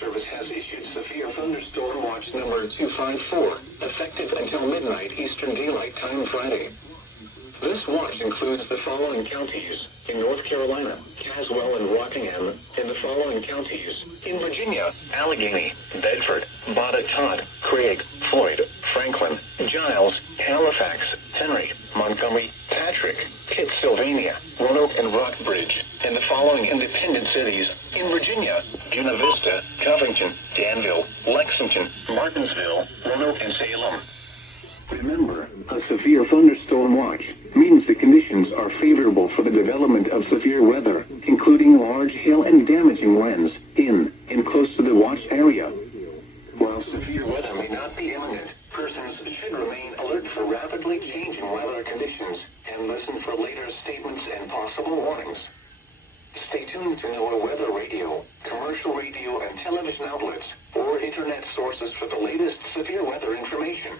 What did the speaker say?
Service has issued severe thunderstorm watch number 254, effective until midnight Eastern Daylight Time Friday. This watch includes the following counties: in North Carolina, Caswell and Rockingham; in the following counties: in Virginia, Allegheny, Bedford, Botetourt, Craig, Floyd, Franklin, Giles, Halifax, Henry, Montgomery, Patrick, Pittsylvania, Roanoke, and Rockbridge; in the following independent cities: in Virginia, Buena Vista, Covington, Danville, Lexington, Martinsville, Roanoke, and Salem. Remember, a severe thunderstorm watch means the conditions are favorable for the development of severe weather, including large hail and damaging winds in and close to the watched area. While severe weather may not be imminent, persons should remain alert for rapidly changing weather conditions and listen for later statements and possible warnings. Stay tuned to NOAA weather radio, commercial radio and television outlets, or internet sources for the latest severe weather information.